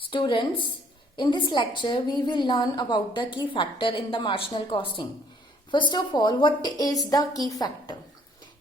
Students, in this lecture we will learn about the key factor in the marginal costing. First of all, what is the key factor?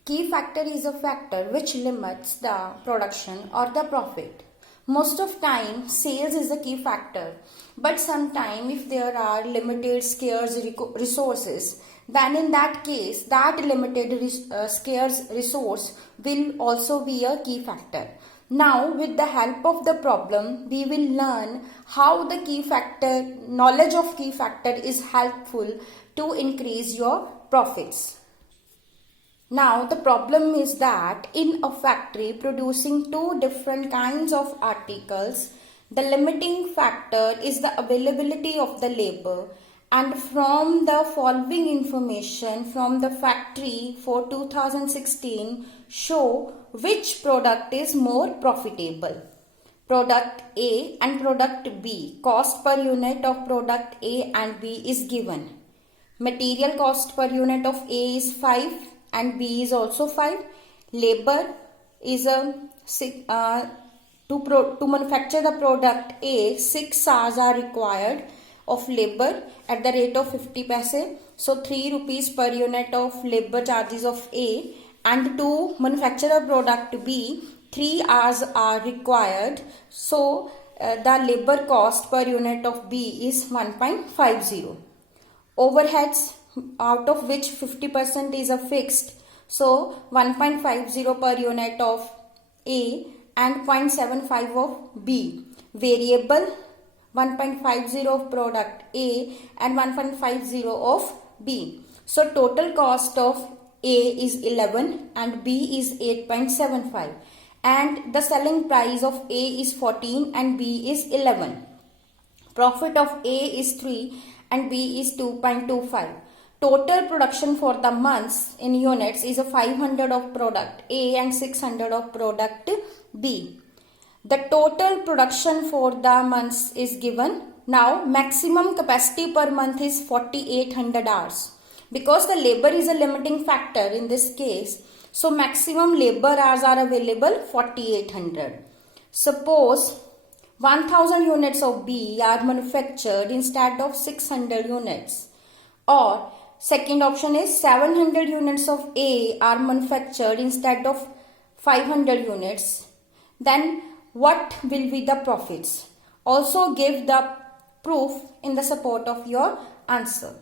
Key factor is a factor which limits the production or the profit. Most of time sales is a key factor, but sometime if there are limited scarce resources, then in that case that limited scarce resource will also be a key factor. Now, with the help of the problem, we will learn how the key factor, knowledge of key factor is helpful to increase your profits. Now, the problem is that in a factory producing two different kinds of articles, the limiting factor is the availability of the labor, and from the following information from the factory for 2016 show which product is more profitable. Product A and product B. Cost per unit of product A and B is given. Material cost per unit of A is 5 and B is also 5. Labor is to manufacture the product A, 6 hours are required of labor at the rate of 50 paise. So 3 rupees per unit of labor charges of A, and to manufacture a product B, 3 hours are required. So the labor cost per unit of B is 1.50. Overheads, out of which 50% is a fixed. So 1.50 per unit of A and 0.75 of B. Variable, 1.50 of product A and 1.50 of B. So total cost of A is 11 and B is 8.75, and the selling price of A is 14 and B is 11. Profit of A is 3 and B is 2.25. Total production for the months in units is a 500 of product A and 600 of product B. The total production for the months is given. Now maximum capacity per month is 4800 hours. Because the labor is a limiting factor in this case, so maximum labor hours are available 4800. Suppose 1000 units of B are manufactured instead of 600 units. Or second option is 700 units of A are manufactured instead of 500 units. Then what will be the profits? Also give the proof in the support of your answer.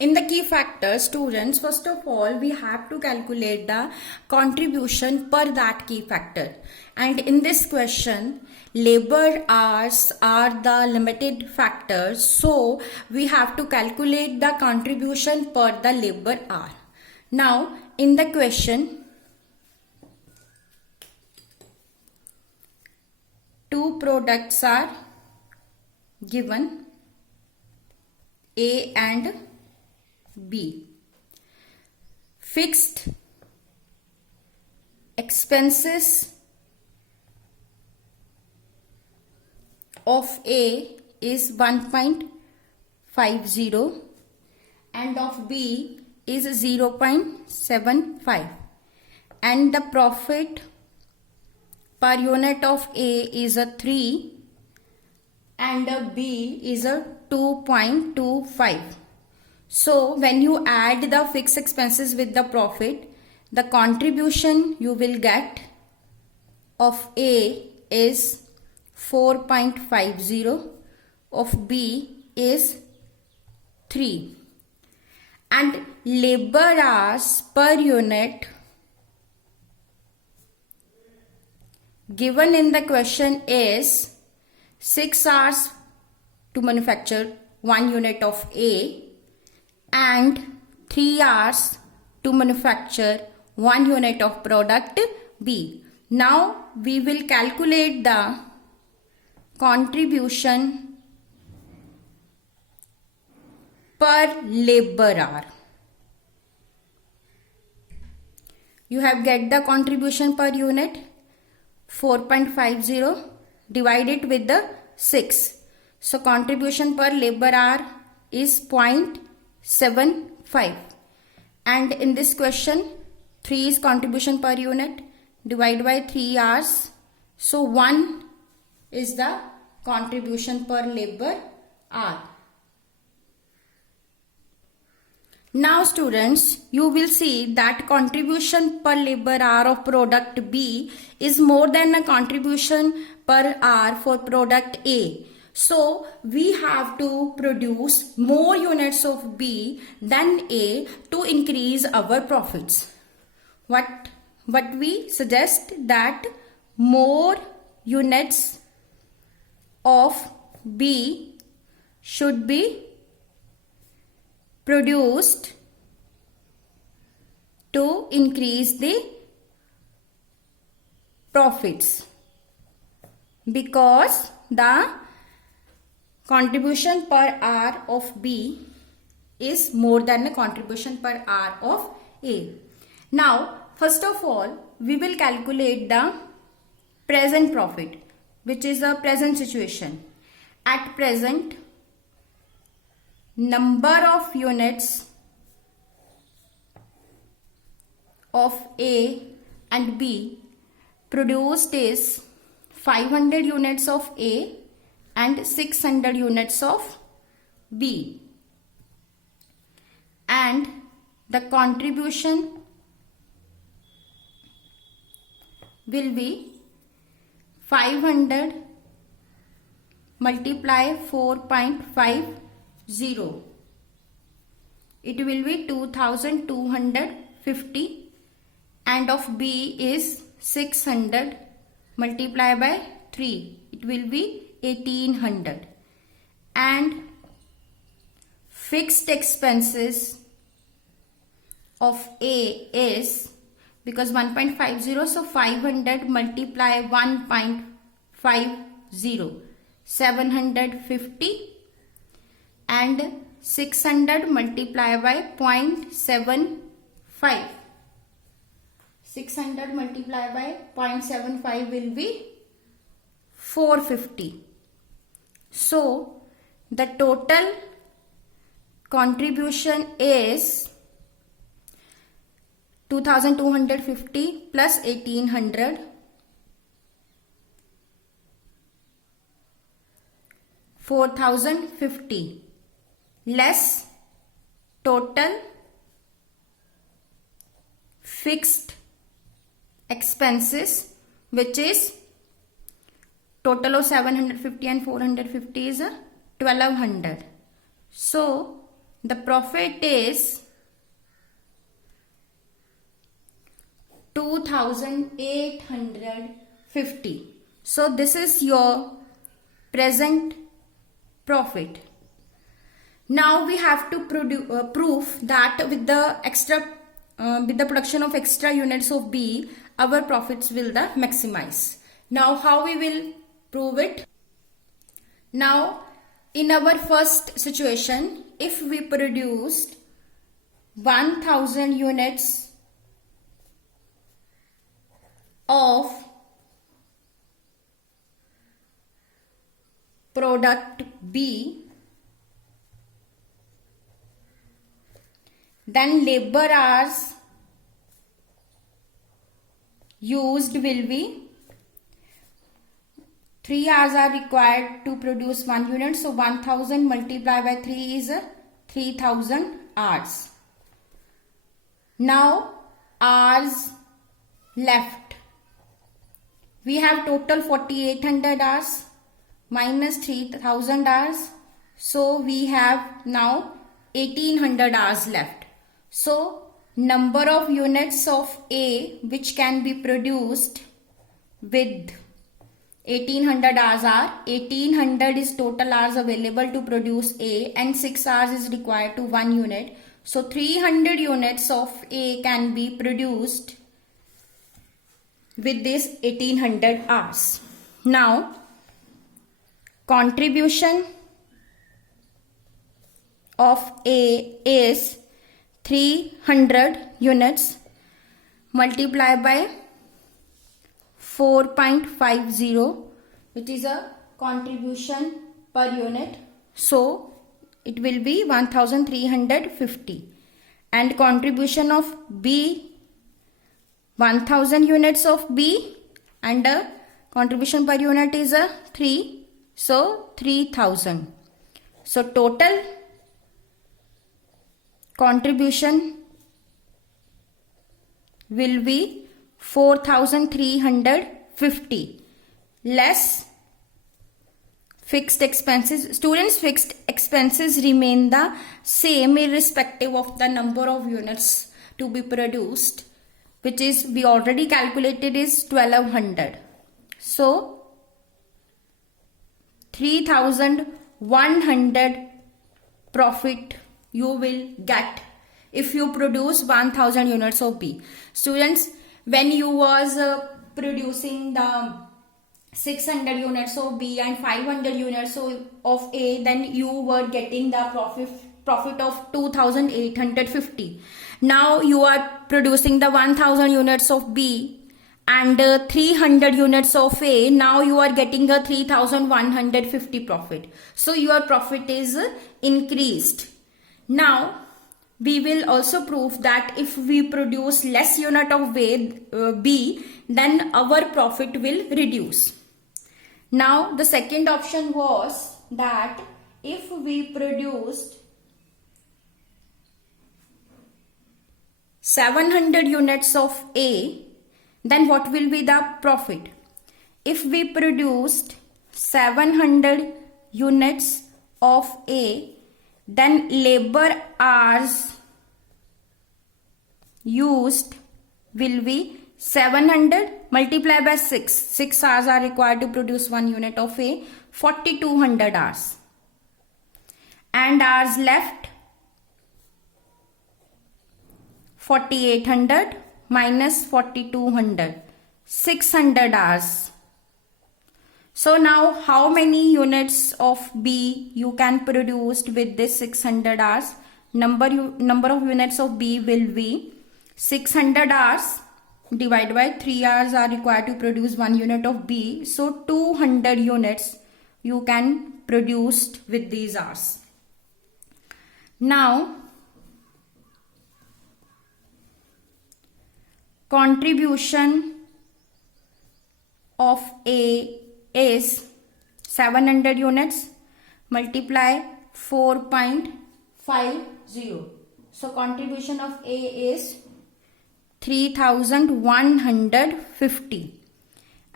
In the key factors, students, first of all, we have to calculate the contribution per that key factor. And in this question, labor hours are the limited factors. So, we have to calculate the contribution per the labor hour. Now, in the question, two products are given, A and B. Fixed expenses of A is 1.50 and of B is 0.75, and the profit per unit of A is a 3 and a B is a 2.25. So when you add the fixed expenses with the profit, the contribution you will get of A is 4.50, of B is 3, and labor hours per unit given in the question is 6 hours to manufacture 1 unit of A and 3 hours to manufacture 1 unit of product B. Now we will calculate the contribution per labor hour. You have get the contribution per unit 4.50 divided with the 6. So contribution per labor hour is 0.75, and in this question 3 is contribution per unit, divide by 3 hours, so 1 is the contribution per labor hour. Now students, you will see that contribution per labor hour of product B is more than the contribution per hour for product A. So we have to produce more units of B than A to increase our profits. What we suggest that more units of B should be produced to increase the profits, because the contribution per hour of B is more than the contribution per hour of A. Now, first of all, we will calculate the present profit, which is a present situation. At present, number of units of A and B produced is 500 units of A and 600 units of B, and the contribution will be 500 multiply 4.50. It will be 2250, and of B is 600 multiply by 3. It will be 1800, and fixed expenses of A is, because 1.50, so 500 multiply 1.50, 750, and 600 multiply by 0.75. 600 multiply by 0.75 will be 450. So the total contribution is 2250 plus 1800, 4050 less total fixed expenses, which is total of 750 and 450 is 1200. So the profit is 2850. So this is your present profit. Now we have to prove that with the production of extra units of B, our profits will maximize. Now how we will prove it? Now in our first situation, if we produced 1000 units of product B, then labor hours used will be 3 hours are required to produce 1 unit. So 1000 multiplied by 3 is 3000 hours. Now hours left. We have total 4800 hours minus 3000 hours. So we have now 1800 hours left. So number of units of A which can be produced with 1800 hours are 1800 is total hours available to produce A, and 6 hours is required to 1 unit. So 300 units of A can be produced with this 1800 hours. Now contribution of A is 300 units multiplied by 4.50, which is a contribution per unit. So it will be 1350, and contribution of B 1000 units of B and a Contribution per unit is 3. So 3000. So total contribution will be 4350 less fixed expenses. Students, fixed expenses remain the same irrespective of the number of units to be produced, which is we already calculated is 1200. So 3100 profit you will get if you produce 1000 units of B. Students, when you was producing the 600 units of B and 500 units of A, then you were getting the profit of 2850. Now you are producing the 1000 units of B and 300 units of A. Now you are getting a 3150 profit. So your profit is increased. Now we will also prove that if we produce less unit of B, then our profit will reduce. Now the second option was that if we produced 700 units of A, then what will be the profit? If we produced 700 units of A, then labor hours used will be 700 multiplied by 6. 6 hours are required to produce 1 unit of A, 4200 hours. And hours left 4800 minus 4200, 600 hours. So now how many units of B you can produce with this 600 hours? Number of units of B will be 600 hours divided by 3 hours are required to produce 1 unit of B. So 200 units you can produce with these hours. Now contribution of A is 700 units multiply 4.50. So contribution of A is 3150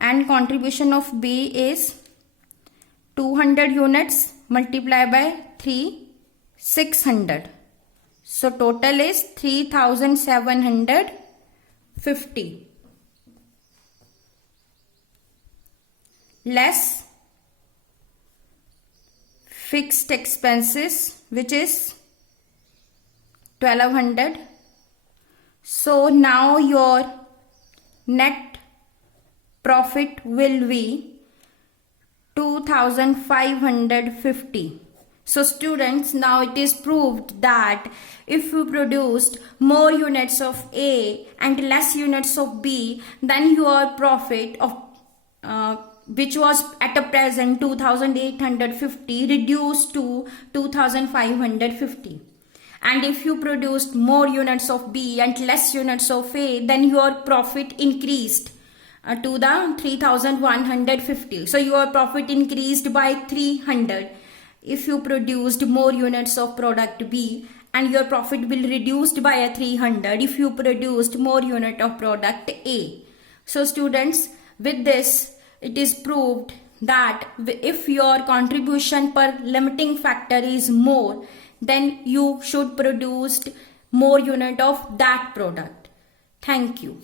and contribution of B is 200 units multiplied by 600. So total is 3750 less fixed expenses, which is 1200. So now your net profit will be 2550. So students, now it is proved that if you produced more units of A and less units of B, then your profit of which was at a present 2850 reduced to 2550. And if you produced more units of B and less units of A, then your profit increased to the 3150. So your profit increased by 300 if you produced more units of product B, and your profit will reduced by a 300 if you produced more unit of product A. So students, with this it is proved that if your contribution per limiting factor is more, then you should produce more unit of that product. Thank you.